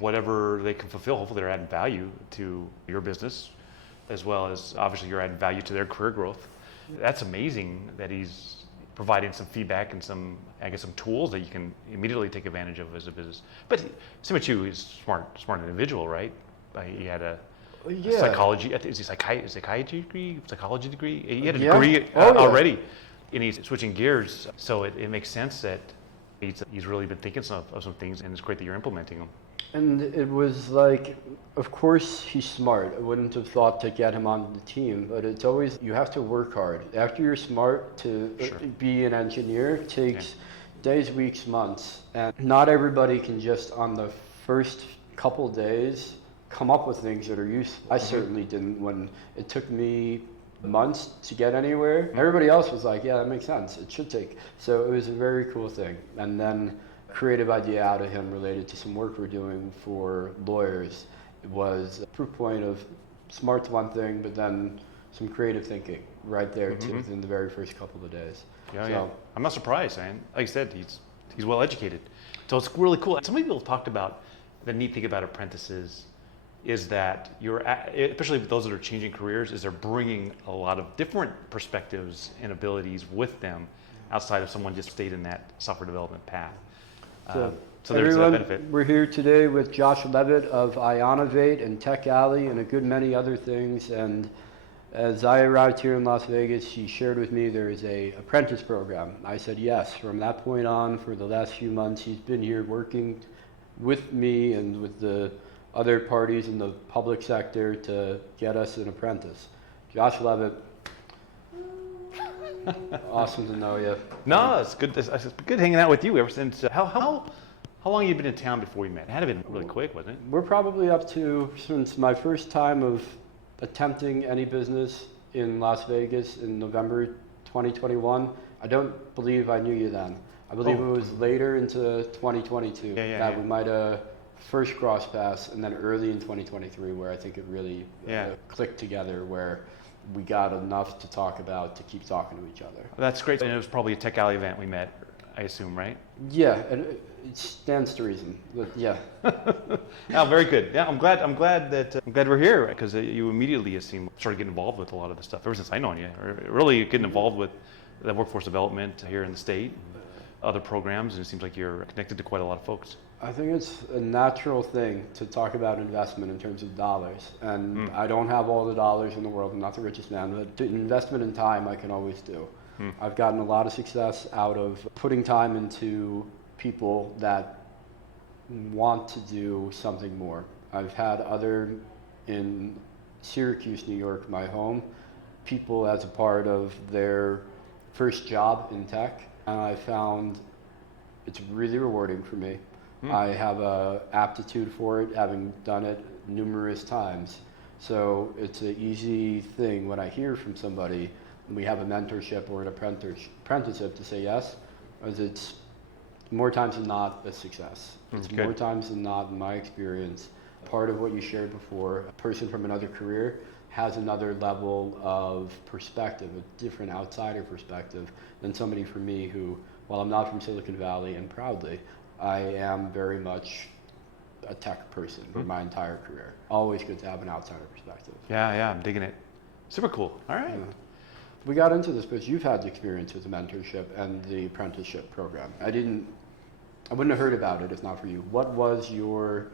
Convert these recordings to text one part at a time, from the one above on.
whatever they can fulfill. Hopefully they're adding value to your business, as well as obviously you're adding value to their career growth. That's amazing that he's providing some feedback and some tools that you can immediately take advantage of as a business. But Simichu is smart individual, right? He had a psychology, is he psychiatry degree? He had a degree already, and he's switching gears. So it makes sense that he's really been thinking of some things, and it's great that you're implementing them. And it was like, of course he's smart. I wouldn't have thought to get him on the team, but it's always, you have to work hard. After you're smart, to be an engineer takes days, weeks, months. And not everybody can just on the first couple days come up with things that are useful. I certainly didn't when it took me months to get anywhere. Everybody else was like, yeah, that makes sense. It should take. So it was a very cool thing. And then creative idea out of him related to some work we're doing for lawyers. It was a proof point of smart's one thing, but then some creative thinking right there too, within the very first couple of days. Yeah. I'm not surprised, man. Like I said, he's well educated. So it's really cool. Some people have talked about the neat thing about apprentices is that especially those that are changing careers, is they're bringing a lot of different perspectives and abilities with them outside of someone just stayed in that software development path. So there's that benefit. We're here today with Josh Levitt of Ionovate and Tech Alley and a good many other things. And as I arrived here in Las Vegas, he shared with me there is a apprentice program. I said yes. From that point on, for the last few months, he's been here working with me and with the other parties in the public sector to get us an apprentice. Josh Levitt. Awesome to know you. No, it's good. It's good hanging out with you ever since. How long have you been in town before we met? It had to have been really quick, wasn't it? We're probably up to, since my first time of attempting any business in Las Vegas in November 2021. I don't believe I knew you then. I believe it was later into 2022 that we might have first cross paths, and then early in 2023 where I think it really clicked together, where we got enough to talk about to keep talking to each other. That's great. And it was probably a Tech Alley event we met, I assume, right? Yeah, and it stands to reason. But yeah. No, very good. Yeah, I'm glad we're here, because you immediately started getting involved with a lot of the stuff ever since I known you. Really getting involved with the workforce development here in the state, other programs, and it seems like you're connected to quite a lot of folks. I think it's a natural thing to talk about investment in terms of dollars. And I don't have all the dollars in the world. I'm not the richest man, but investment in time I can always do. I've gotten a lot of success out of putting time into people that want to do something more. I've had in Syracuse, New York, my home, people as a part of their first job in tech, and I found it's really rewarding for me. I have a aptitude for it, having done it numerous times. So it's an easy thing when I hear from somebody and we have a mentorship or an apprenticeship to say yes, as it's more times than not a success. It's more times than not, in my experience, part of what you shared before, a person from another career has another level of perspective, a different outsider perspective than somebody for me who, while I'm not from Silicon Valley, and proudly, I am very much a tech person for my entire career. Always good to have an outsider perspective. Yeah, I'm digging it. Super cool. All right. We got into this because you've had the experience with the mentorship and the apprenticeship program. I wouldn't have heard about it if not for you. What was your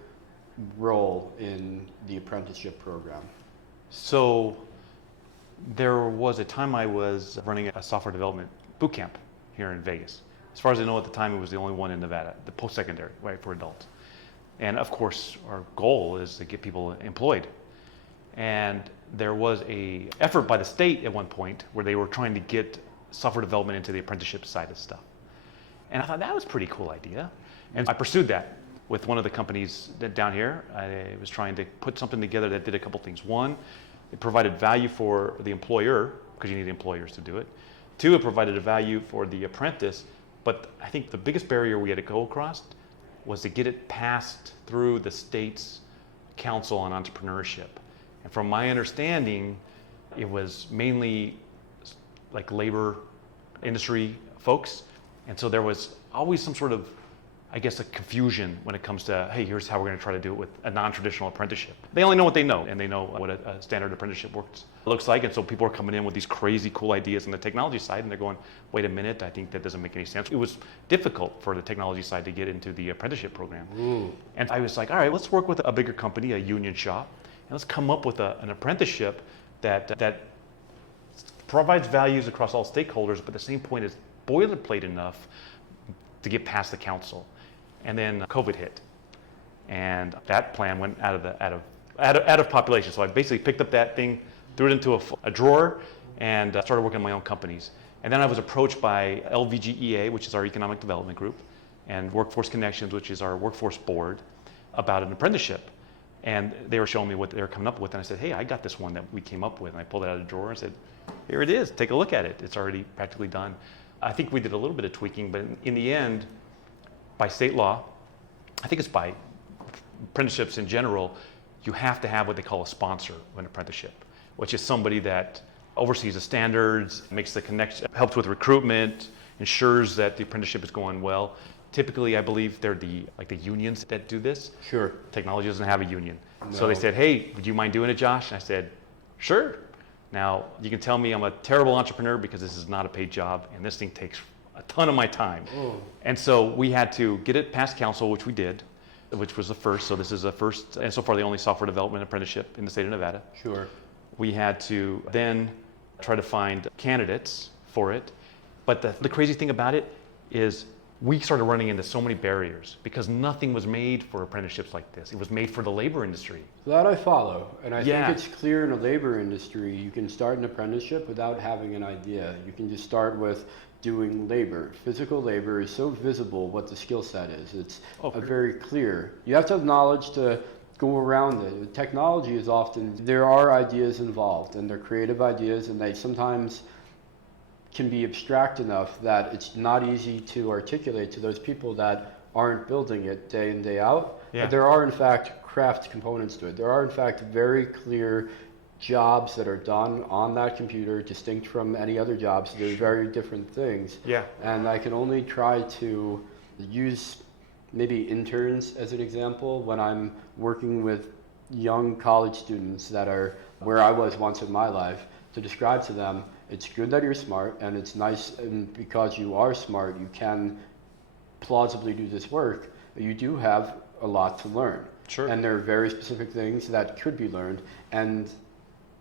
role in the apprenticeship program? So there was a time I was running a software development boot camp here in Vegas. As far as I know at the time, it was the only one in Nevada, the post-secondary, right, for adults. And of course, our goal is to get people employed. And there was a effort by the state at one point where they were trying to get software development into the apprenticeship side of stuff. And I thought that was a pretty cool idea. And I pursued that with one of the companies down here. I was trying to put something together that did a couple things. One, it provided value for the employer, because you need employers to do it. Two, it provided a value for the apprentice. But I think the biggest barrier we had to go across was to get it passed through the state's Council on Entrepreneurship. And from my understanding, it was mainly like labor industry folks. And so there was always some sort of, I guess, a confusion when it comes to, hey, here's how we're going to try to do it with a non-traditional apprenticeship. They only know what they know, and they know what a standard apprenticeship looks like. And so people are coming in with these crazy cool ideas on the technology side, and they're going, wait a minute, I think that doesn't make any sense. It was difficult for the technology side to get into the apprenticeship program. Ooh. And I was like, all right, let's work with a bigger company, a union shop, and let's come up with an apprenticeship that provides values across all stakeholders, but at the same point is boilerplate enough to get past the council. And then COVID hit, and that plan went out of population. So I basically picked up that thing, threw it into a drawer, and started working on my own companies. And then I was approached by LVGEA, which is our economic development group, and Workforce Connections, which is our workforce board, about an apprenticeship. And they were showing me what they were coming up with, and I said, hey, I got this one that we came up with. And I pulled it out of the drawer and said, here it is, take a look at it. It's already practically done. I think we did a little bit of tweaking, but in the end, by state law, I think it's by apprenticeships in general, you have to have what they call a sponsor of an apprenticeship, which is somebody that oversees the standards, makes the connection, helps with recruitment, ensures that the apprenticeship is going well. Typically, I believe they're the unions that do this. Sure. Technology doesn't have a union. No. So they said, hey, would you mind doing it, Josh? And I said, sure. Now, you can tell me I'm a terrible entrepreneur because this is not a paid job, and this thing takes a ton of my time. Oh. And so we had to get it past council, which we did, which was the first. So this is the first, and so far the only software development apprenticeship in the state of Nevada. Sure. We had to then try to find candidates for it. But the crazy thing about it is we started running into so many barriers because nothing was made for apprenticeships like this. It was made for the labor industry. That I follow. And I Yeah. think it's clear in the labor industry, you can start an apprenticeship without having an idea. You can just start with doing labor. Physical labor is so visible what the skill set is. It's very clear. You have to have knowledge to go around it. Technology is often, there are ideas involved, and they're creative ideas, and they sometimes can be abstract enough that it's not easy to articulate to those people that aren't building it day in, day out. Yeah. But there are, in fact, craft components to it. There are, in fact, very clear jobs that are done on that computer, distinct from any other jobs. They're very different things. Yeah. And I can only try to use maybe interns as an example when I'm working with young college students that are where I was once in my life, to describe to them, it's good that you're smart, and it's nice, and because you are smart, you can plausibly do this work, but you do have a lot to learn. Sure. And there are very specific things that could be learned, and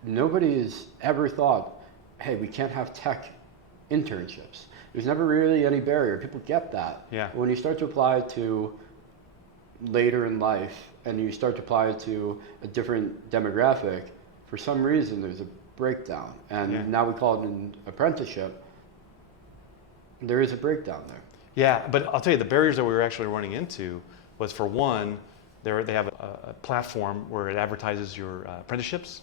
nobody has ever thought, hey, we can't have tech internships. There's never really any barrier. People get that. Yeah. When you start to apply it to later in life, and you start to apply it to a different demographic, for some reason there's a breakdown. And now we call it an apprenticeship. There is a breakdown there. Yeah, but I'll tell you, the barriers that we were actually running into was, for one, they have a platform where it advertises your apprenticeships.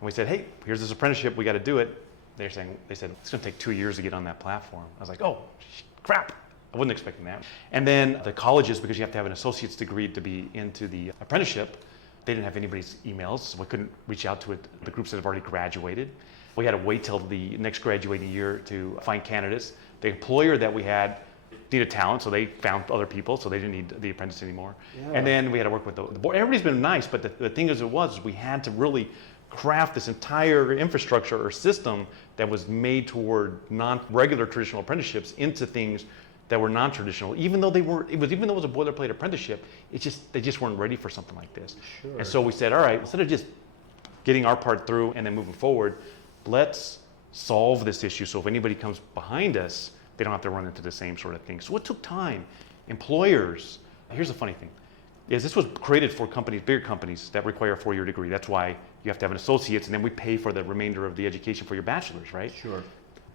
And we said, hey, here's this apprenticeship, we got to do it. They said it's going to take 2 years to get on that platform. I was like, oh, crap. I wasn't expecting that. And then the colleges, because you have to have an associate's degree to be into the apprenticeship, they didn't have anybody's emails, so we couldn't reach out to the groups that have already graduated. We had to wait till the next graduating year to find candidates. The employer that we had needed talent, so they found other people, so they didn't need the apprentice anymore. Yeah. And then we had to work with the board. Everybody's been nice, but the thing is, we had to really craft this entire infrastructure or system that was made toward non-regular traditional apprenticeships into things that were non-traditional, even though it was a boilerplate apprenticeship, they just weren't ready for something like this. Sure. And so we said, all right, instead of just getting our part through and then moving forward, let's solve this issue so if anybody comes behind us, they don't have to run into the same sort of thing. So it took time. Employers, here's the funny thing, is this was created for companies, bigger companies that require a 4-year degree. That's why you have to have an associate's, and then we pay for the remainder of the education for your bachelor's, right? Sure.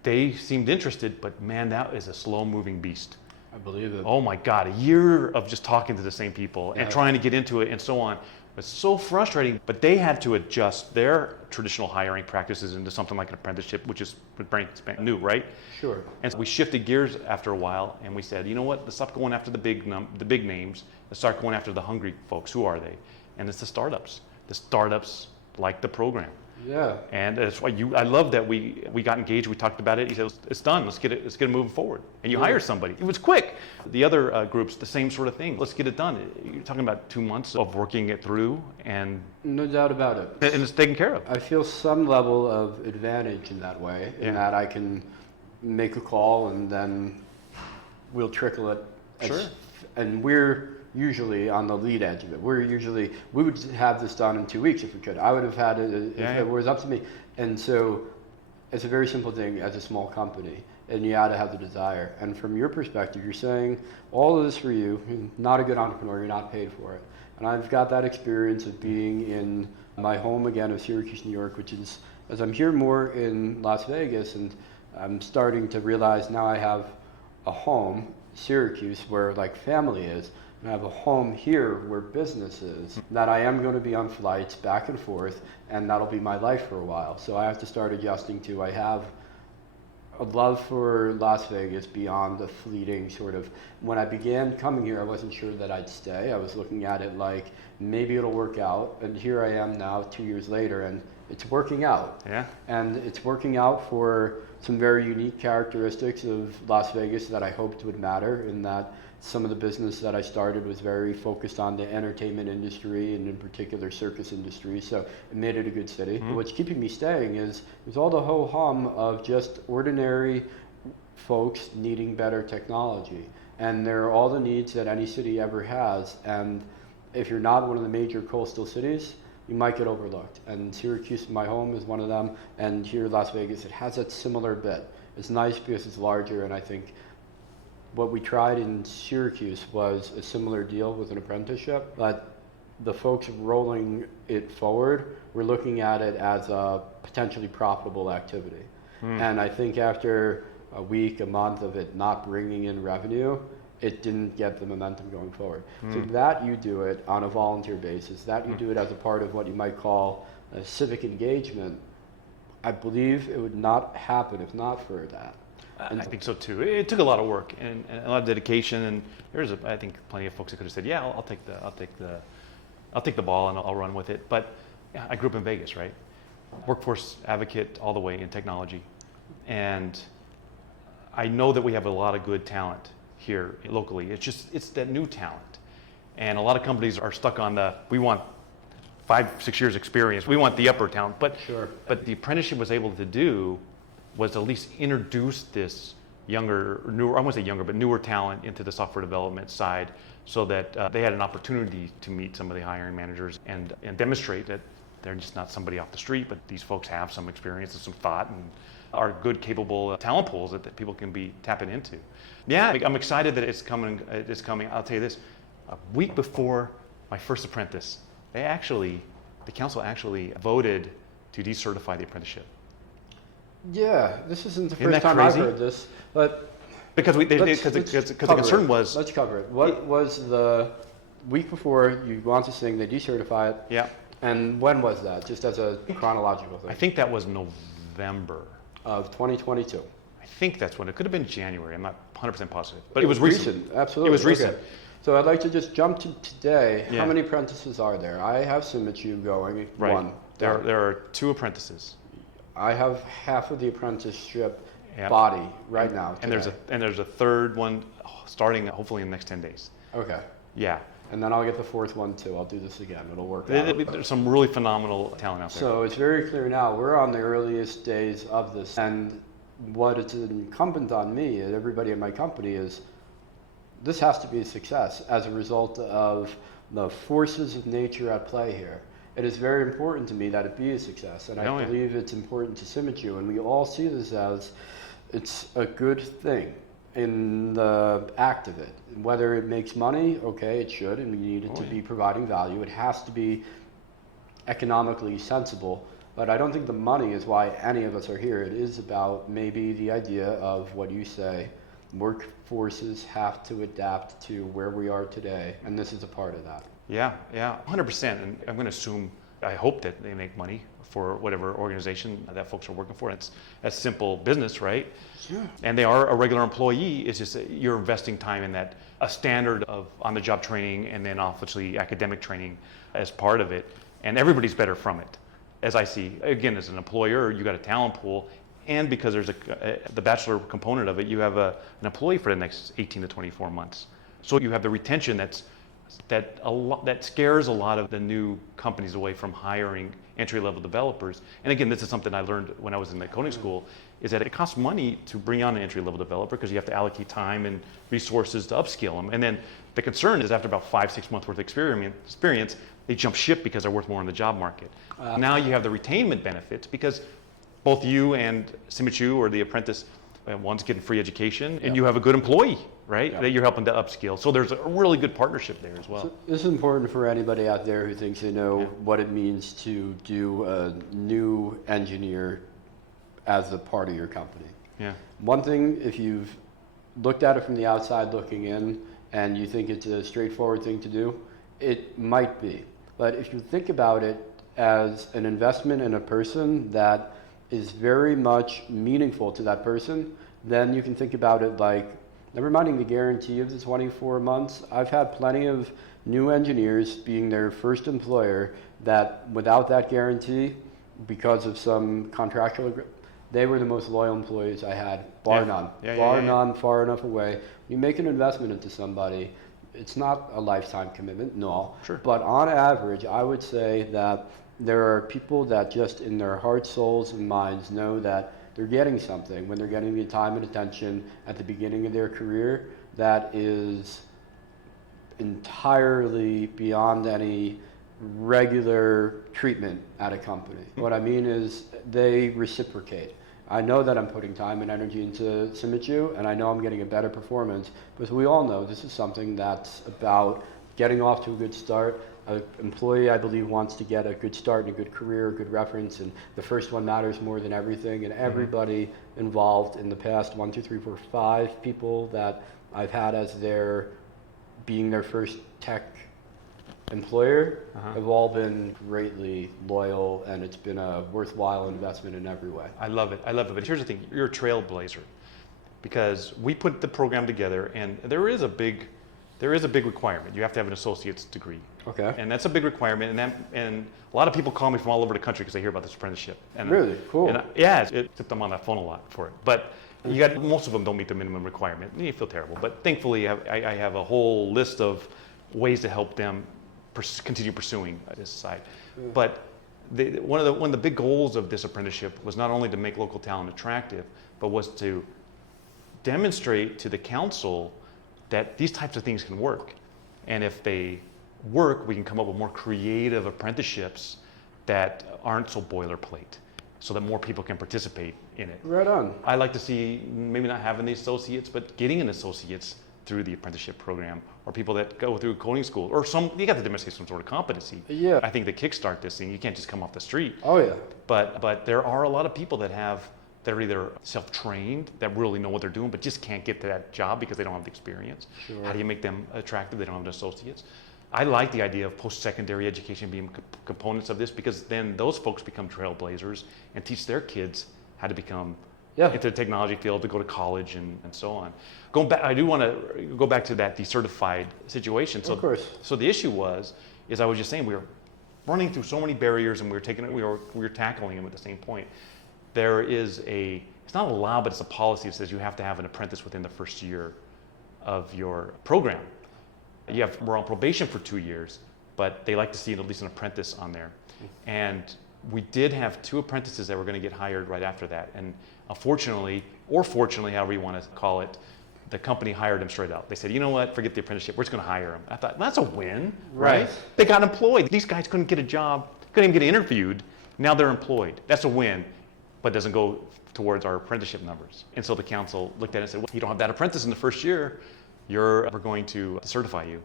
They seemed interested, but man, that is a slow-moving beast. I believe it. Oh my God, a year of just talking to the same people and trying to get into it and so on. It's so frustrating, but they had to adjust their traditional hiring practices into something like an apprenticeship, which is brand new, right? Sure. And so we shifted gears after a while, and we said, you know what? Let's stop going after the big names. Let's start going after the hungry folks. Who are they? And it's the startups. The startups like the program. Yeah. And that's why I love that we got engaged. We talked about it. He said, "It's done. Let's get it moving forward." And you hire somebody. It was quick. The other groups, the same sort of thing. Let's get it done. You're talking about 2 months of working it through, and No doubt about it. it's taken care of. I feel some level of advantage in that way, in that I can make a call and then we'll trickle it. Sure. And we're usually on the lead edge of it. We would have this done in 2 weeks if we could. I would have had it if it was up to me. And so it's a very simple thing as a small company, and you got to have the desire. And from your perspective, you're saying all of this for you, you're not a good entrepreneur, you're not paid for it. And I've got that experience of being in my home again of Syracuse, New York, which is, as I'm here more in Las Vegas, and I'm starting to realize now I have a home, Syracuse, where like family is, and I have a home here where business is, that I am going to be on flights back and forth, and that'll be my life for a while. So I have to start adjusting to, I have a love for Las Vegas beyond the fleeting sort of, when I began coming here, I wasn't sure that I'd stay. I was looking at it like, maybe it'll work out. And here I am now 2 years later, and it's working out. Yeah. And it's working out for some very unique characteristics of Las Vegas that I hoped would matter, in that some of the business that I started was very focused on the entertainment industry, and in particular circus industry, so it made it a good city. But what's keeping me staying is all the ho-hum of just ordinary folks needing better technology. And there are all the needs that any city ever has, and if you're not one of the major coastal cities, you might get overlooked. And Syracuse, my home, is one of them, and here in Las Vegas, it has that similar bit. It's nice because it's larger, and I think what we tried in Syracuse was a similar deal with an apprenticeship, but the folks rolling it forward were looking at it as a potentially profitable activity. And I think after a week, a month of it not bringing in revenue, it didn't get the momentum going forward. So that you do it on a volunteer basis, that you do it as a part of what you might call a civic engagement, I believe it would not happen if not for that. I think so too. It took a lot of work and a lot of dedication, and I think plenty of folks that could have said, "Yeah, I'll take the ball and I'll run with it." But yeah, I grew up in Vegas, right? Workforce advocate all the way in technology, and I know that we have a lot of good talent here locally. It's that new talent, and a lot of companies are stuck on we want 5-6 years experience. We want the upper talent, but the apprenticeship was able to do was at least introduce this newer, I won't say younger, but newer talent into the software development side, so that they had an opportunity to meet some of the hiring managers and demonstrate that they're just not somebody off the street, but these folks have some experience and some thought and are good, capable talent pools that people can be tapping into. Yeah, I'm excited that it's coming. I'll tell you this, a week before my first apprentice, the council actually voted to decertify the apprenticeship. Yeah, this isn't the Isn't first that time I've crazy? heard this, but Because the concern was, let's cover it. What was the week before you launched this thing, they decertify it, yeah, and when was that, just as a chronological thing? I think that was November. Of 2022. I think that's when it could have been January. I'm not 100% positive, but it was recent. Absolutely. It was recent. Okay. So I'd like to just jump to today. Yeah. How many apprentices are there? I have Simichu going. Right. One. There are 2 apprentices. I have half of the apprenticeship Yep. body right now. And there's a third one starting hopefully in the next 10 days. Okay. Yeah. And then I'll get the fourth one too. I'll do this again. It'll work out. There's some really phenomenal talent out there. So it's very clear now. We're on the earliest days of this, and what it's incumbent on me and everybody in my company is this has to be a success as a result of the forces of nature at play here. It is very important to me that it be a success, and I believe it's important to Simichu, and we all see this as it's a good thing in the act of it. Whether it makes money, okay, it should, and we need it to be providing value. It has to be economically sensible, but I don't think the money is why any of us are here. It is about maybe the idea of what you say, workforces have to adapt to where we are today, and this is a part of that. Yeah, 100%. And I'm going to assume, I hope that they make money for whatever organization that folks are working for. It's a simple business, right? Sure. And they are a regular employee. It's just that you're investing time in that, a standard of on-the-job training, and then obviously academic training as part of it. And everybody's better from it. as I see, again, as an employer, you got a talent pool, and because there's the bachelor component of it, you have an employee for the next 18 to 24 months. So you have the retention that scares a lot of the new companies away from hiring entry-level developers. And again, this is something I learned when I was in the coding school, is that it costs money to bring on an entry-level developer because you have to allocate time and resources to upskill them. And then the concern is after about 5-6 months worth of experience, they jump ship because they're worth more in the job market. Now you have the retainment benefits because both you and Simichu or the apprentice, one's getting free education, and you have a good employee, right? That you're helping to upskill. So there's a really good partnership there as well. So this is important for anybody out there who thinks they know what it means to do a new engineer as a part of your company. Yeah. One thing, if you've looked at it from the outside looking in and you think it's a straightforward thing to do, it might be. But if you think about it as an investment in a person that is very much meaningful to that person, then you can think about it like, never minding the guarantee of the 24 months, I've had plenty of new engineers being their first employer that without that guarantee, because of some contractual agreement, they were the most loyal employees I had, bar none. Bar none, far enough away. You make an investment into somebody, it's not a lifetime commitment, no. Sure. But on average, I would say that there are people that just in their hearts, souls, and minds know that they're getting something when they're getting the time and attention at the beginning of their career that is entirely beyond any regular treatment at a company. What I mean is they reciprocate. I know that I'm putting time and energy into Simichu, and I know I'm getting a better performance, but we all know this is something that's about getting off to a good start. An employee, I believe, wants to get a good start and a good career, a good reference, and the first one matters more than everything. And everybody involved in the past 1, 2, 3, 4, 5 people that I've had as being their first tech employer have all been greatly loyal, and it's been a worthwhile investment in every way. I love it. But here's the thing: you're a trailblazer, because we put the program together, and there is a big requirement. You have to have an associate's degree. Okay. And that's a big requirement, and a lot of people call me from all over the country because they hear about this apprenticeship. And really cool. It took them on that phone a lot for it. But most of them don't meet the minimum requirement. You feel terrible. But thankfully, I have a whole list of ways to help them continue pursuing this side. But one of the big goals of this apprenticeship was not only to make local talent attractive, but was to demonstrate to the council that these types of things can work. And if they work, we can come up with more creative apprenticeships that aren't so boilerplate, so that more people can participate in it. Right on. I like to see maybe not having the associates, but getting an associates through the apprenticeship program, or people that go through coding school, or you got to demonstrate some sort of competency. Yeah. I think to kickstart this thing, you can't just come off the street. Oh yeah. But there are a lot of people that are either self-trained, that really know what they're doing, but just can't get to that job because they don't have the experience. Sure. How do you make them attractive? They don't have the associates. I like the idea of post-secondary education being components of this, because then those folks become trailblazers and teach their kids how to become into the technology field, to go to college and so on. Going back, I do want to go back to that decertified situation. So, of course. So the issue is I was just saying, we were running through so many barriers, and we were tackling them at the same point. There is it's not a law, but it's a policy that says you have to have an apprentice within the first year of your program. We're on probation for 2 years, but they like to see at least an apprentice on there. And we did have 2 apprentices that were going to get hired right after that. And unfortunately, or fortunately, however you want to call it, the company hired them straight out. They said, you know what, forget the apprenticeship, we're just going to hire them. I thought, that's a win, right? They got employed. These guys couldn't get a job, couldn't even get interviewed. Now they're employed. That's a win, but doesn't go towards our apprenticeship numbers. And so the council looked at it and said, well, you don't have that apprentice in the first year, we're going to certify you.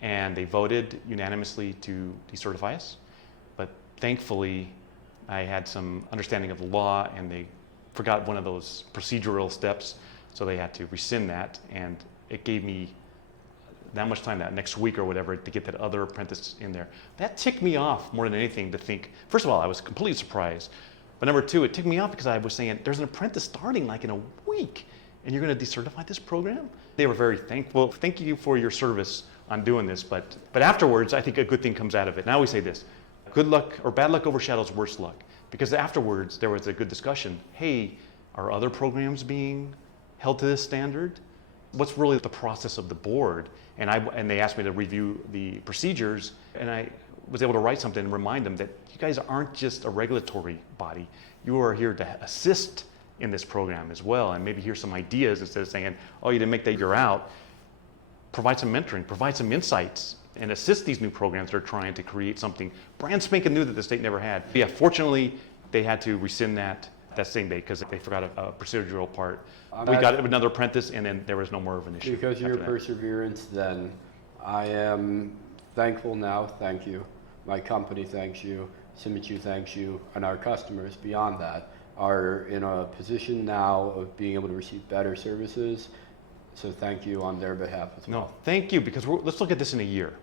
And they voted unanimously to decertify us. But thankfully, I had some understanding of the law, and they forgot one of those procedural steps, so they had to rescind that. And it gave me that much time, that next week or whatever, to get that other apprentice in there. That ticked me off more than anything, to think, first of all, I was completely surprised. But number 2, it ticked me off because I was saying, there's an apprentice starting like in a week, and you're going to decertify this program? They were very thankful. Thank you for your service on doing this. But afterwards, I think a good thing comes out of it. And I always say this, good luck or bad luck overshadows worse luck. Because afterwards, there was a good discussion. Hey, are other programs being held to this standard? What's really the process of the board? And they asked me to review the procedures, and I was able to write something and remind them that you guys aren't just a regulatory body. You are here to assist in this program as well, and maybe here's some ideas instead of saying, oh, you didn't make that, you're out. Provide some mentoring, provide some insights, and assist these new programs that are trying to create something brand spanking new that the state never had. Yeah, fortunately, they had to rescind that same day because they forgot a procedural part. We got another apprentice, and then there was no more of an issue. Because of your perseverance, then I am thankful now. Thank you. My company thanks you. Simichu thanks you, and our customers beyond that are in a position now of being able to receive better services. So thank you on their behalf as well. No, thank you, because let's look at this in a year.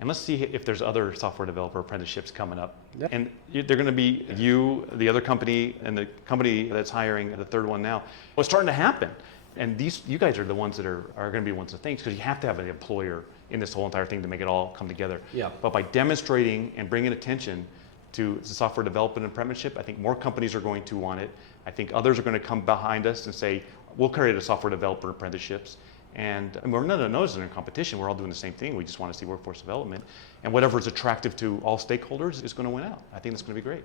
And let's see if there's other software developer apprenticeships coming up. Yeah. And they're going to be you, the other company, and the company that's hiring the third one now. What's starting to happen. And you guys are the ones that are going to be ones of things, because you have to have an employer in this whole entire thing to make it all come together. Yeah. But by demonstrating and bringing attention to the software development and apprenticeship, I think more companies are going to want it. I think others are going to come behind us and say, we'll create a software developer apprenticeships. And we're none of those are in competition. We're all doing the same thing. We just want to see workforce development. And whatever is attractive to all stakeholders is going to win out. I think that's going to be great.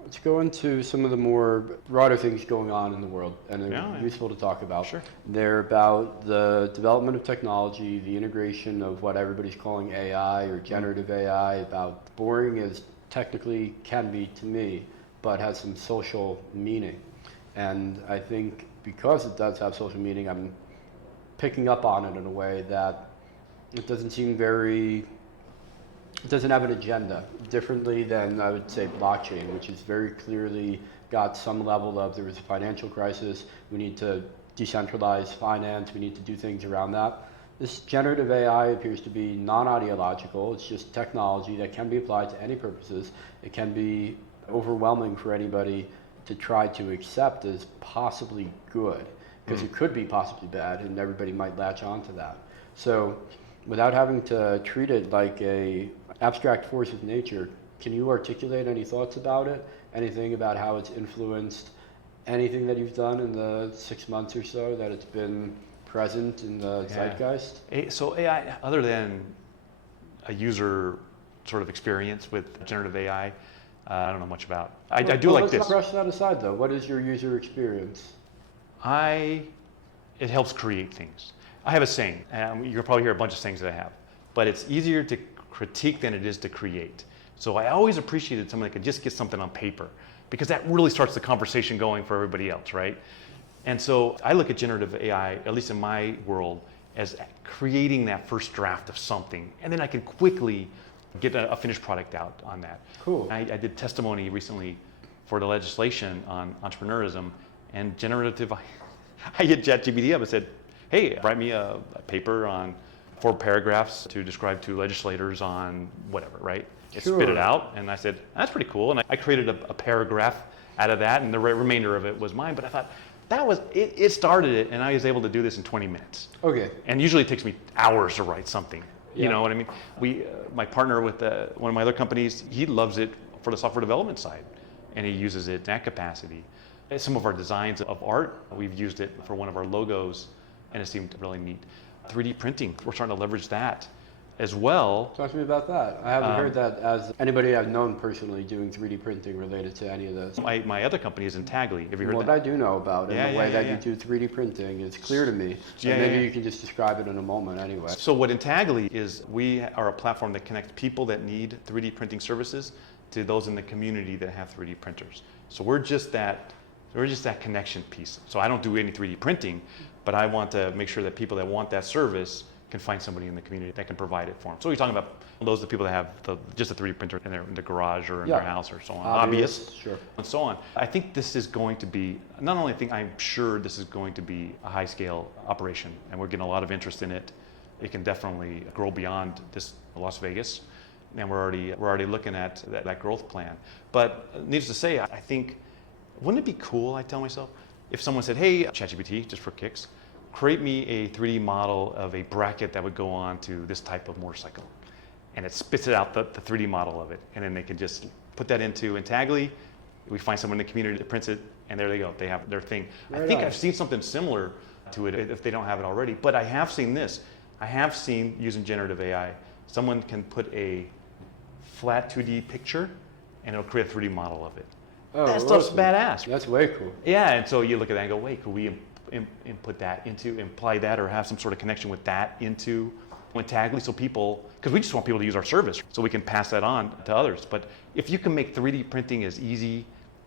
Let's go into some of the more broader things going on in the world, and they're useful to talk about. Sure. They're about the development of technology, the integration of what everybody's calling AI or generative AI, about boring as technically can be to me, but has some social meaning. And I think because it does have social meaning, I'm picking up on it in a way that it doesn't seem it doesn't have an agenda, differently than I would say blockchain, which is very clearly got some level of, there was a financial crisis, we need to decentralize finance, we need to do things around that. This generative AI appears to be non-ideological. It's just technology that can be applied to any purposes. It can be overwhelming for anybody to try to accept as possibly good, because it could be possibly bad, and everybody might latch on to that. So without having to treat it like a abstract force of nature, can you articulate any thoughts about it? Anything about how it's influenced anything that you've done in the 6 months or so that it's been present in the zeitgeist? So AI, other than a user sort of experience with generative AI, I don't know much about. I do like this. Let's brush that aside though. What is your user experience? It helps create things. I have a saying, you'll probably hear a bunch of sayings that I have, but it's easier to critique than it is to create. So I always appreciated someone that could just get something on paper, because that really starts the conversation going for everybody else, right? And so I look at generative AI, at least in my world, as creating that first draft of something, and then I can quickly get a finished product out on that. Cool. I did testimony recently for the legislation on entrepreneurism, and generative, I hit ChatGPT up and said, hey, write me a paper on 4 paragraphs to describe to legislators on whatever, right? It spit it out, and I said, that's pretty cool. And I created a paragraph out of that, and the remainder of it was mine. But I thought, it started it, and I was able to do this in 20 minutes. Okay. And usually it takes me hours to write something. Yeah. You know what I mean? My partner with one of my other companies, he loves it for the software development side, and he uses it in that capacity. Some of our designs of art, we've used it for one of our logos, and it seemed really neat. 3D printing, we're starting to leverage that as well. Talk to me about that. I haven't heard that as anybody I've known personally doing 3D printing related to any of this. My other company is in Tagly. Have you heard that? What I do know about it, the way that you do 3D printing is clear to me. Maybe you can just describe it in a moment anyway. So what in Tagly is, we are a platform that connects people that need 3D printing services to those in the community that have 3D printers. So we're just that connection piece. So I don't do any 3D printing, but I want to make sure that people that want that service can find somebody in the community that can provide it for them. So you're talking about those are the people that have just a 3D printer in their garage or in their house or so on, hobbyists, sure, and so on. I think this is going to be, not only I'm sure this is going to be a high scale operation, and we're getting a lot of interest in it. It can definitely grow beyond this Las Vegas, and we're already looking at that growth plan. But needless to say, I think, wouldn't it be cool, I tell myself, if someone said, hey, ChatGPT, just for kicks, create me a 3D model of a bracket that would go on to this type of motorcycle. and it spits it out the 3D model of it, and then they can just put that into Intagly. We find someone in the community that prints it, and there they go. They have their thing. Right I think on. I've seen something similar to it if they don't have it already. But I have seen this. I have seen, using generative AI, someone can put a flat 2D picture, and it'll create a 3D model of it. Oh, That stuff's awesome. badass. That's way cool. Yeah, and so you look at that and go, wait, could we input that into, imply that, or have some sort of connection with that into Intagly, so people, because we just want people to use our service so we can pass that on to others. But if you can make 3D printing as easy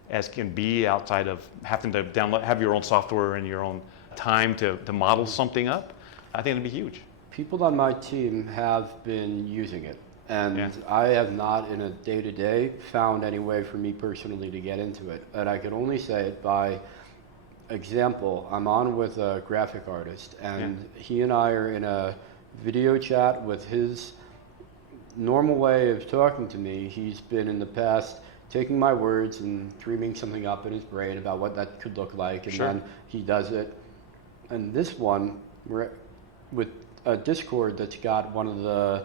as can be outside of having to download, have your own software and your own time to model something up, I think it'd be huge. People on my team have been using it, and Yeah. I have not, in a day-to-day, found any way for me personally to get into it. And I could only say it by example. I'm on with a graphic artist, and he and I are in a video chat with his normal way of talking to me. He's been in the past taking my words and dreaming something up in his brain about what that could look like, and Sure. then he does it. And this one, we're with a Discord that's got one of the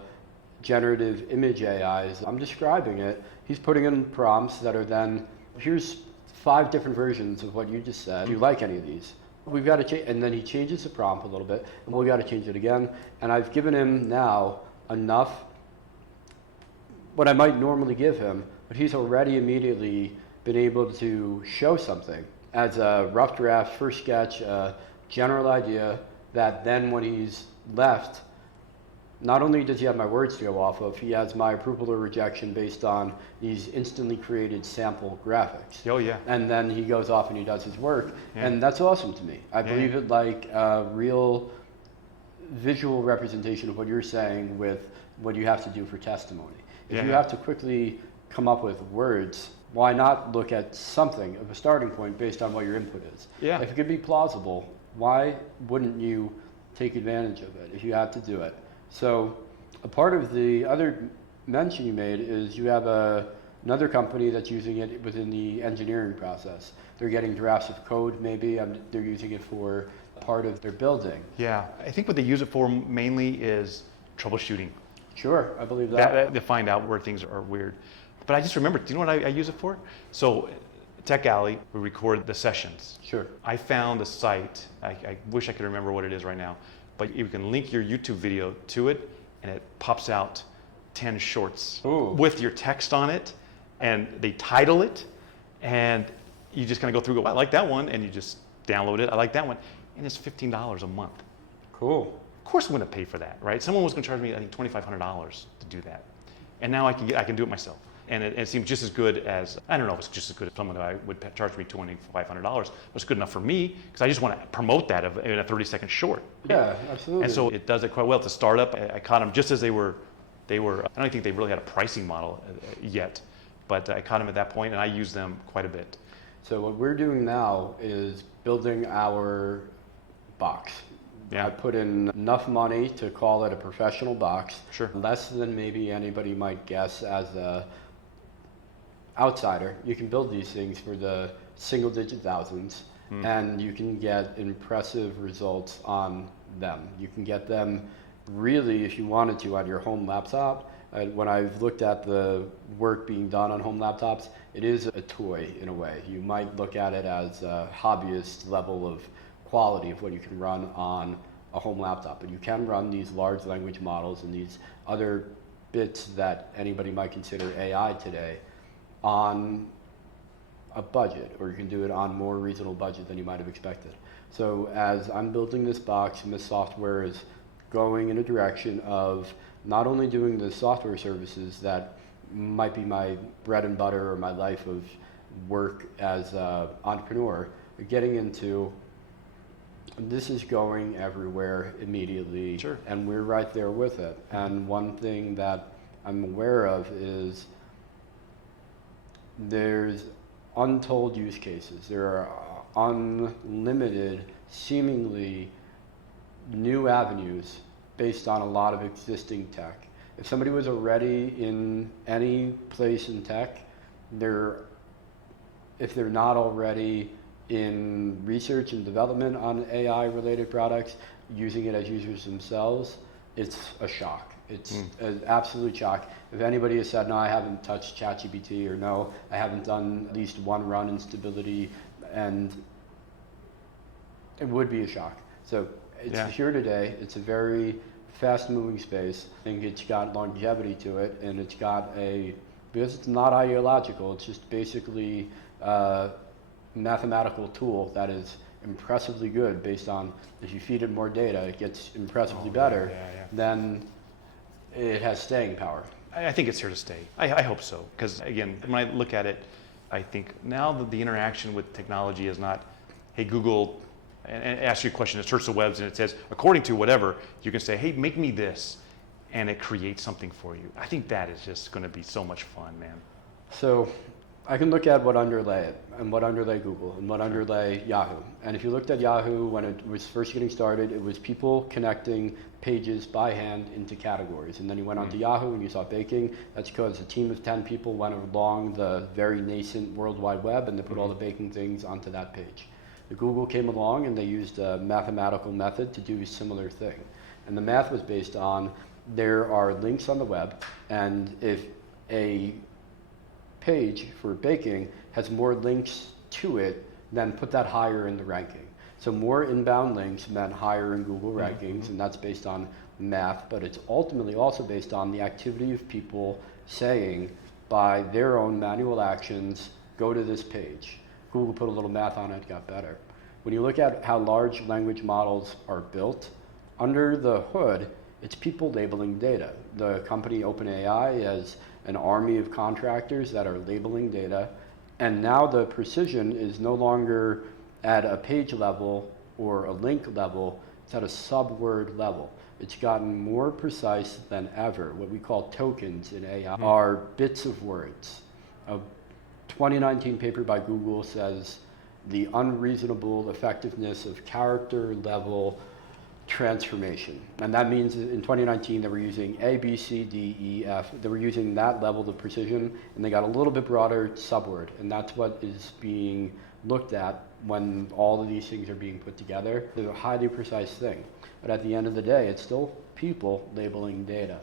generative image AIs. I'm describing it. He's putting in prompts that are then, here's 5 different versions of what you just said. Do you like any of these? We've got to change, and then he changes the prompt a little bit, and we've got to change it again. And I've given him now enough, what I might normally give him, but he's already immediately been able to show something as a rough draft, first sketch, a general idea that then when he's left, not only does he have my words to go off of, he has my approval or rejection based on these instantly created sample graphics. Oh, yeah. And then he goes off and he does his work, Yeah. and that's awesome to me. I Yeah. believe it like a real visual representation of what you're saying with what you have to do for testimony. If Yeah, you yeah. have to quickly come up with words, why not look at something of a starting point based on what your input is? Yeah. If it could be plausible, why wouldn't you take advantage of it if you had to do it? So a part of the other mention you made is you have another company that's using it within the engineering process. They're getting drafts of code maybe, they're using it for part of their building. Yeah, I think what they use it for mainly is troubleshooting. Sure, I believe that. To find out where things are weird. But I just remembered, do you know what I use it for? So Tech Alley, we record the sessions. Sure. I found a site, I wish I could remember what it is right now, but you can link your YouTube video to it, and it pops out 10 shorts Ooh. with your text on it, and they title it, and you just kind of go through, I like that one, and you just download it, I like that one, and it's $15 a month. Cool. Of course I'm going to pay for that, right? Someone was going to charge me, I think, $2,500 to do that. And now I can do it myself. And it seems just as good as, I don't know if it's just as good as someone that would charge me $2,500, but it's good enough for me because I just want to promote that in a 30-second short. Yeah, absolutely. And so it does it quite well. It's a startup. I caught them just as they were, I don't think they really had a pricing model yet, but I caught them at that point, and I use them quite a bit. So what we're doing now is building our box. Yeah. I put in enough money to call it a professional box. Sure. Less than maybe anybody might guess as a outsider. You can build these things for the single-digit thousands, and you can get impressive results on them. You can get them really, if you wanted to, on your home laptop. When I've looked at the work being done on home laptops, it is a toy in a way. You might look at it as a hobbyist level of quality of what you can run on a home laptop. But you can run these large language models and these other bits that anybody might consider AI today on a budget, or you can do it on more reasonable budget than you might have expected. So as I'm building this box and this software is going in a direction of not only doing the software services that might be my bread and butter or my life of work as an entrepreneur, but getting into this is going everywhere immediately, Sure. and we're right there with it. And one thing that I'm aware of is there's untold use cases. There are unlimited, seemingly new avenues based on a lot of existing tech. If somebody was already in any place in tech, if they're not already in research and development on AI-related products, using it as users themselves, it's a shock. It's an absolute shock. If anybody has said, no, I haven't touched ChatGPT, or no, I haven't done at least one run in stability, and it would be a shock. So it's here today. It's a very fast-moving space. I think it's got longevity to it, and it's got because it's not ideological, it's just basically a mathematical tool that is impressively good based on, if you feed it more data, it gets impressively better, then it has staying power. I think it's here to stay. I hope so, because again, when I look at it, I think now that the interaction with technology is not, hey, Google, and ask you a question, it searches the webs and it says, according to whatever, you can say, hey, make me this, and it creates something for you. I think that is just going to be so much fun, man. So I can look at what underlay it, and what underlay Google, and what underlay Yahoo. And if you looked at Yahoo when it was first getting started, it was people connecting pages by hand into categories. And then you went onto Yahoo and you saw baking. That's because a team of 10 people went along the very nascent World Wide Web and they put all the baking things onto that page. The Google came along and they used a mathematical method to do a similar thing. And the math was based on, there are links on the web, and if a page for baking has more links to it, then put that higher in the ranking. So more inbound links meant higher in Google rankings, and that's based on math, but it's ultimately also based on the activity of people saying, by their own manual actions, go to this page. Google put a little math on it, got better. When you look at how large language models are built, under the hood, it's people labeling data. The company OpenAI has an army of contractors that are labeling data, and now the precision is no longer at a page level or a link level, it's at a sub-word level. It's gotten more precise than ever. What we call tokens in AI are bits of words. A 2019 paper by Google says the unreasonable effectiveness of character level transformation. And that means in 2019 they were using A, B, C, D, E, F. They were using that level of precision, and they got a little bit broader subword. And that's what is being looked at when all of these things are being put together. They're a highly precise thing. But at the end of the day, it's still people labeling data.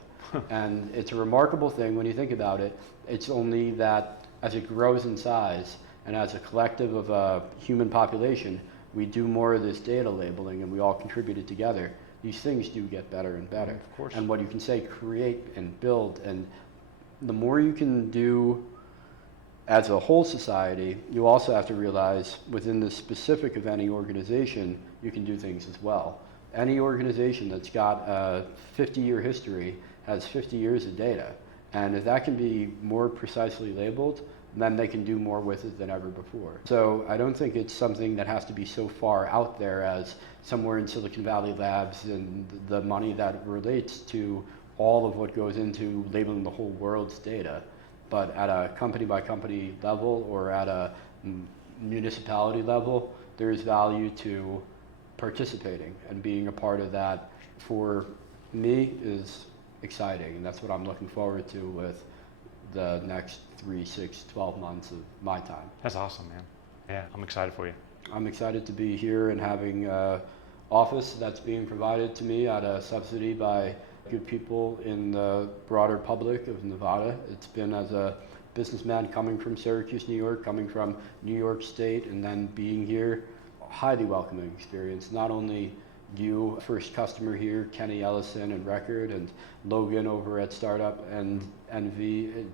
And it's a remarkable thing when you think about it. It's only that as it grows in size and as a collective of a human population, we do more of this data labeling and we all contribute it together. These things do get better and better. Of course. And what you can say, create and build, and the more you can do as a whole society, you also have to realize within the specific of any organization, you can do things as well. Any organization that's got a 50-year history has 50 years of data. And if that can be more precisely labeled, then they can do more with it than ever before. So I don't think it's something that has to be so far out there as somewhere in Silicon Valley labs and the money that relates to all of what goes into labeling the whole world's data. But at a company by company level or at a municipality level, there is value to participating, and being a part of that for me is exciting, and that's what I'm looking forward to with the next 3, 6, 12 months of my time. That's awesome, man. Yeah, I'm excited for you. I'm excited to be here and having an office that's being provided to me at a subsidy by good people in the broader public of Nevada. It's been as a businessman coming from Syracuse, New York, coming from New York State, and then being here, a highly welcoming experience. Not only you, first customer here, Kenny Ellison and Record, and Logan over at Startup and NV.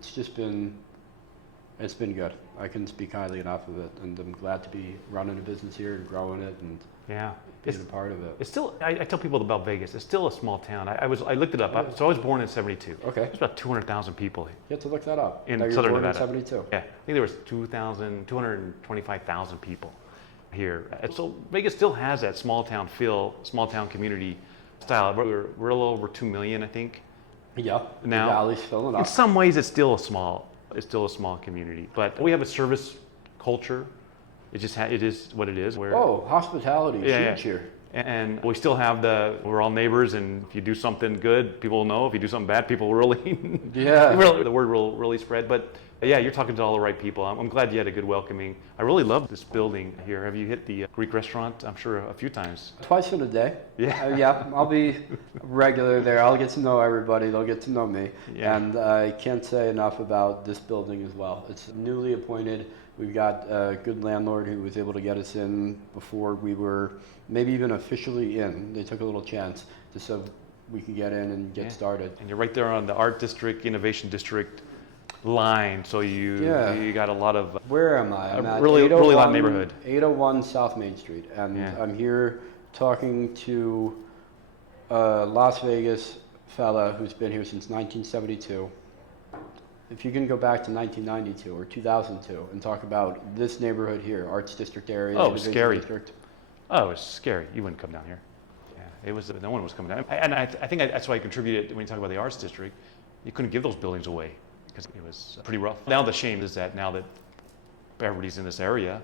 It's been good. I couldn't speak highly enough of it, and I'm glad to be running a business here and growing it and being a part of it. It's still, I tell people about Vegas, it's still a small town. I looked it up. So I was born in 72. Okay. There's about 200,000 people You have to look that up. in That Southern you're born Nevada. in 72. Yeah, I think there was 225,000 people here. And so Vegas still has that small town feel, small town community style. We're a little over 2 million, I think. Yeah. Now, the valley's filling in up. some ways, it's still a small community. But we have a service culture. It is what it is. Where Oh, hospitality is Yeah, huge here. And we still have we're all neighbors, and if you do something good, people will know. If you do something bad, people will really, Yeah. the word will really spread. But yeah, you're talking to all the right people. I'm glad you had a good welcoming. I really love this building here. Have you hit the Greek restaurant? I'm sure a few times. Twice in a day. Yeah. Yeah, I'll be regular there. I'll get to know everybody. They'll get to know me. Yeah. And I can't say enough about this building as well. It's newly appointed. We've got a good landlord who was able to get us in before we were maybe even officially in. They took a little chance just so we could get in and get started. And you're right there on the Art District, Innovation District line, so you got a lot of Where am I? I'm at really lot neighborhood. 801 South Main Street, and I'm here talking to a Las Vegas fella who's been here since 1972. If you can go back to 1992 or 2002 and talk about this neighborhood here, Arts District area. Oh, scary. District. Oh, it was scary. You wouldn't come down here. Yeah, it was. No one was coming down. And I think that's why I contributed when you talk about the Arts District. You couldn't give those buildings away because it was pretty rough. Now the shame is that now that everybody's in this area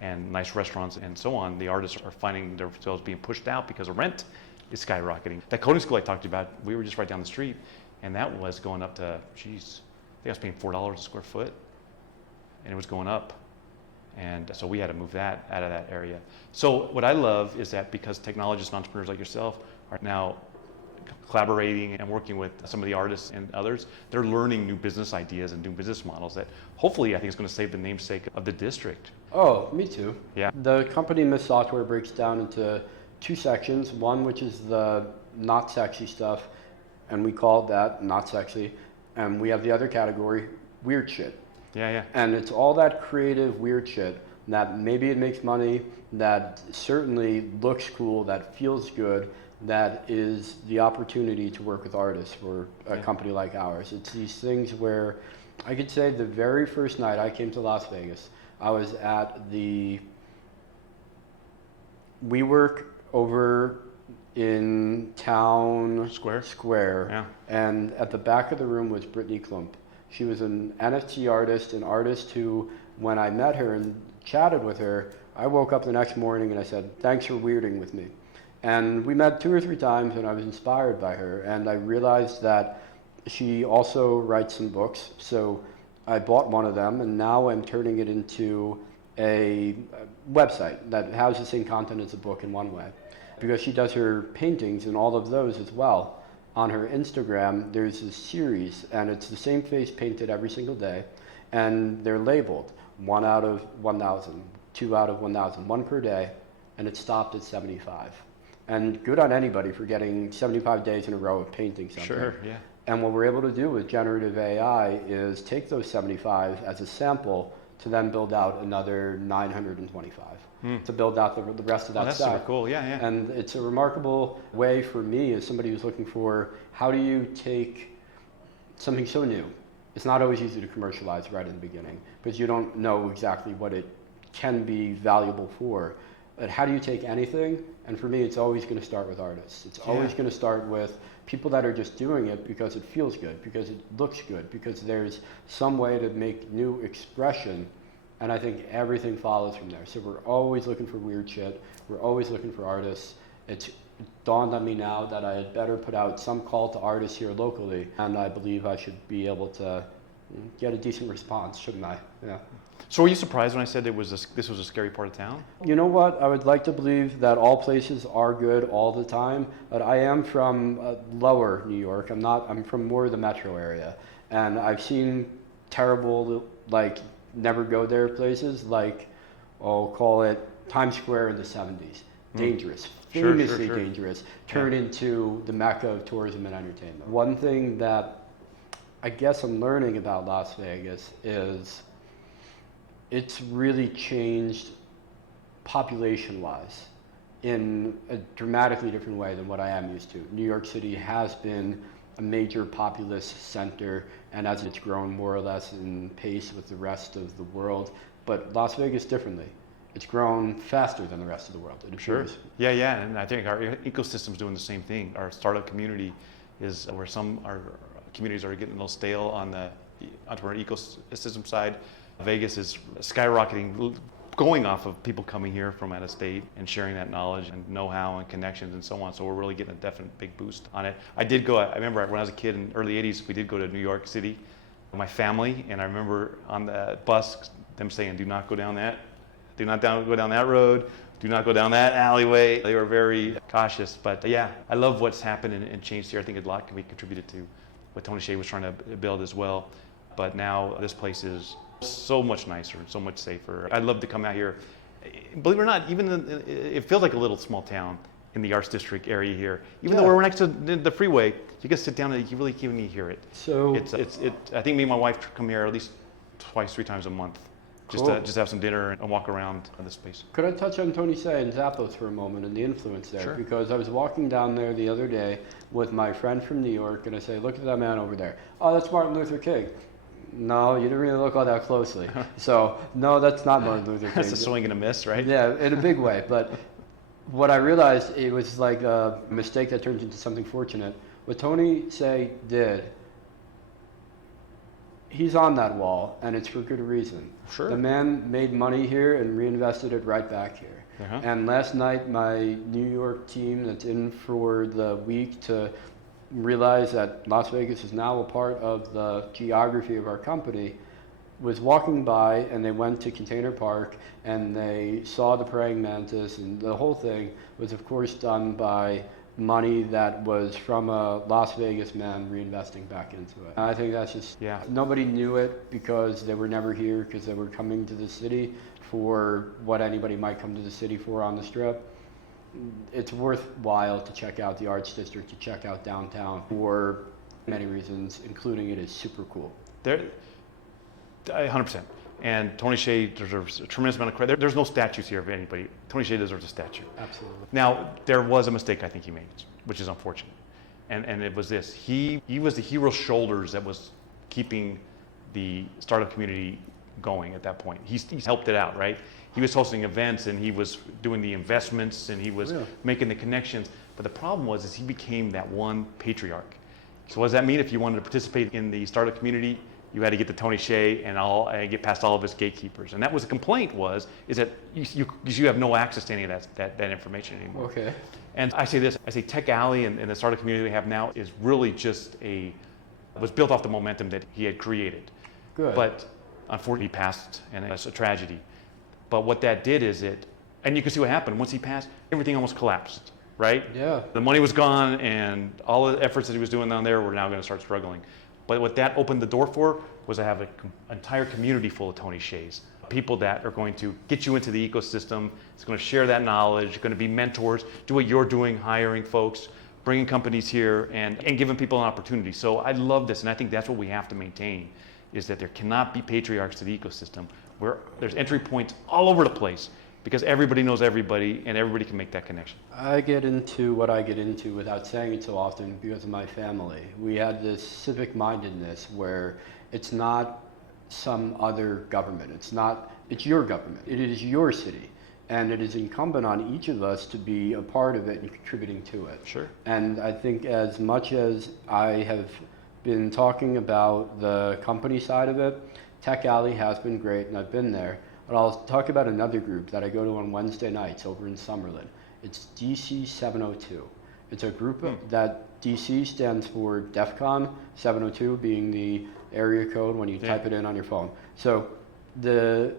and nice restaurants and so on, the artists are finding themselves being pushed out because of rent is skyrocketing. That coding school I talked about, we were just right down the street, and that was going up to, geez, I think I was paying $4 a square foot, and it was going up. And so we had to move that out of that area. So what I love is that because technologists and entrepreneurs like yourself are now collaborating and working with some of the artists and others, they're learning new business ideas and new business models that hopefully I think is going to save the namesake of the district. Oh, me too. Yeah. The company Miss Software breaks down into two sections. One, which is the not sexy stuff, and we call that not sexy. And we have the other category, weird shit. Yeah. And it's all that creative weird shit that maybe it makes money, that certainly looks cool, that feels good, that is the opportunity to work with artists for a company like ours. It's these things where I could say the very first night I came to Las Vegas, I was at the WeWork over in Town Square. Yeah. And at the back of the room was Brittany Klump. She was an NFT artist, an artist who, when I met her and chatted with her, I woke up the next morning and I said, thanks for weirding with me. And we met 2 or 3 times and I was inspired by her. And I realized that she also writes some books. So I bought one of them and now I'm turning it into a website that houses the same content as a book in one way. Because she does her paintings and all of those as well. On her Instagram, there's a series, and it's the same face painted every single day, and they're labeled 1 out of 1,000, 2 out of 1,000, 1 per day, and it stopped at 75. And good on anybody for getting 75 days in a row of painting something. Sure, yeah. And what we're able to do with generative AI is take those 75 as a sample to then build out another 925. To build out the rest of that that's stack. super cool, yeah. And it's a remarkable way for me as somebody who's looking for how do you take something so new. It's not always easy to commercialize right in the beginning because you don't know exactly what it can be valuable for. But how do you take anything? And for me, it's always going to start with artists. It's always going to start with people that are just doing it because it feels good, because it looks good, because there's some way to make new expression. And I think everything follows from there. So we're always looking for weird shit. We're always looking for artists. It's dawned on me now that I had better put out some call to artists here locally. And I believe I should be able to get a decent response, shouldn't I? Yeah. So were you surprised when I said this was a scary part of town? You know what? I would like to believe that all places are good all the time. But I am from lower New York. I'm from more of the metro area. And I've seen terrible, never go there places like, I'll call it Times Square in the 70s. Dangerous, famously dangerous, turned into the mecca of tourism and entertainment. One thing that I guess I'm learning about Las Vegas is it's really changed population-wise in a dramatically different way than what I am used to. New York City has been a major populous center, and as it's grown more or less in pace with the rest of the world, but Las Vegas differently. It's grown faster than the rest of the world. It appears. Yeah, and I think our ecosystem's doing the same thing. Our startup community is where our communities are getting a little stale on the entrepreneur ecosystem side. Vegas is skyrocketing going off of people coming here from out of state and sharing that knowledge and know-how and connections and so on. So we're really getting a definite big boost on it. I remember when I was a kid in the early 80s, we did go to New York City with my family, and I remember on the bus them saying, do not go down that road, do not go down that alleyway. They were very cautious, but yeah, I love what's happened and changed here. I think a lot can be contributed to what Tony Hsieh was trying to build as well. But now this place is so much nicer and so much safer. I'd love to come out here. Believe it or not, it feels like a little small town in the Arts District area here. Even though we're next to the freeway, you can sit down and you really can't even hear it. So I think me and my wife come here at least twice, 3 times a month. Just Cool. to have some dinner and walk around this space. Could I touch on Tony Hsieh and Zappos for a moment and the influence there? Sure. Because I was walking down there the other day with my friend from New York, and I say, look at that man over there. Oh, that's Martin Luther King. No, you didn't really look all that closely. So, no, that's not Martin Luther King. That's a swing and a miss, right? Yeah, in a big way. But what I realized, it was like a mistake that turns into something fortunate. What Tony Hsieh did, he's on that wall, and it's for good reason. Sure. The man made money here and reinvested it right back here. Uh-huh. And last night, my New York team that's in for the week to realize that Las Vegas is now a part of the geography of our company was walking by, and they went to Container Park, and they saw the praying mantis, and the whole thing was, of course, done by money that was from a Las Vegas man reinvesting back into it. I think that's just, nobody knew it because they were never here, because they were coming to the city for what anybody might come to the city for on the Strip. It's worthwhile to check out the Arts District, to check out downtown for many reasons, including it is super cool. 100%. And Tony Hsieh deserves a tremendous amount of credit. There's no statues here of anybody. Tony Hsieh deserves a statue. Absolutely. Now, there was a mistake I think he made, which is unfortunate. And it was this. He was the hero's shoulders that was keeping the startup community going at that point. He's helped it out, right? He was hosting events, and he was doing the investments, and he was making the connections. But the problem was he became that one patriarch. So what does that mean? If you wanted to participate in the startup community, you had to get to Tony Hsieh and get past all of his gatekeepers. And that was the complaint is that you have no access to any of that information anymore. Okay. And I say this, Tech Alley and the startup community we have now is really just was built off the momentum that he had created. Good. But unfortunately he passed, and it's a tragedy. But what that did is and you can see what happened. Once he passed, everything almost collapsed, right? Yeah. The money was gone, and all the efforts that he was doing down there were now going to start struggling. But what that opened the door for was to have an entire community full of Tony Hsiehs, people that are going to get you into the ecosystem. It's going to share that knowledge, going to be mentors, do what you're doing, hiring folks, bringing companies here, and giving people an opportunity. So I love this, and I think that's what we have to maintain, is that there cannot be patriarchs to the ecosystem where there's entry points all over the place, because everybody knows everybody and everybody can make that connection. I get into what I get into without saying it so often because of my family. We had this civic mindedness where it's not some other government. It's your government. It is your city. And it is incumbent on each of us to be a part of it and contributing to it. Sure. And I think as much as I have been talking about the company side of it, Tech Alley has been great, and I've been there. But I'll talk about another group that I go to on Wednesday nights over in Summerlin. It's DC 702. It's a group that DC stands for DEF CON, 702 being the area code when you type it in on your phone. So the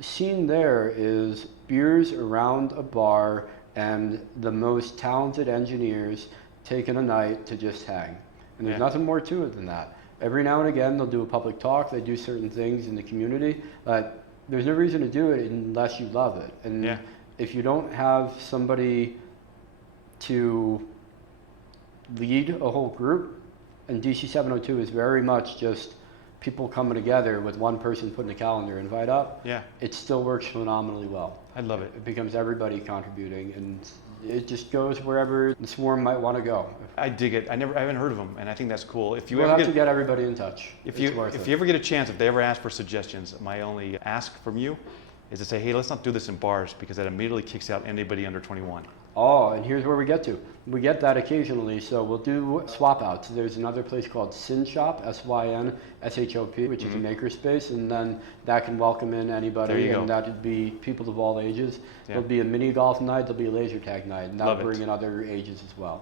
scene there is beers around a bar and the most talented engineers taking a night to just hang. And there's nothing more to it than that. Every now and again they'll do a public talk, they do certain things in the community, but there's no reason to do it unless you love it. And if you don't have somebody to lead a whole group, and DC 702 is very much just people coming together with one person putting a calendar invite up, it still works phenomenally well. I love it. It becomes everybody contributing, and it just goes wherever the swarm might want to go. I dig it. I haven't heard of them, and I think that's cool. If you we'll ever have to get everybody in touch. If you ever get a chance, if they ever ask for suggestions, my only ask from you is to say, hey, let's not do this in bars because that immediately kicks out anybody under 21. Oh, and here's where we get to. We get that occasionally, so we'll do swap outs. There's another place called Sin Shop, SYNSHOP, which is a makerspace, and then that can welcome in There anybody, you and go. that'd be people of all ages. Yeah. There'll be a mini golf night, there'll be a laser tag night, and that'll Love it. bring in other ages as well.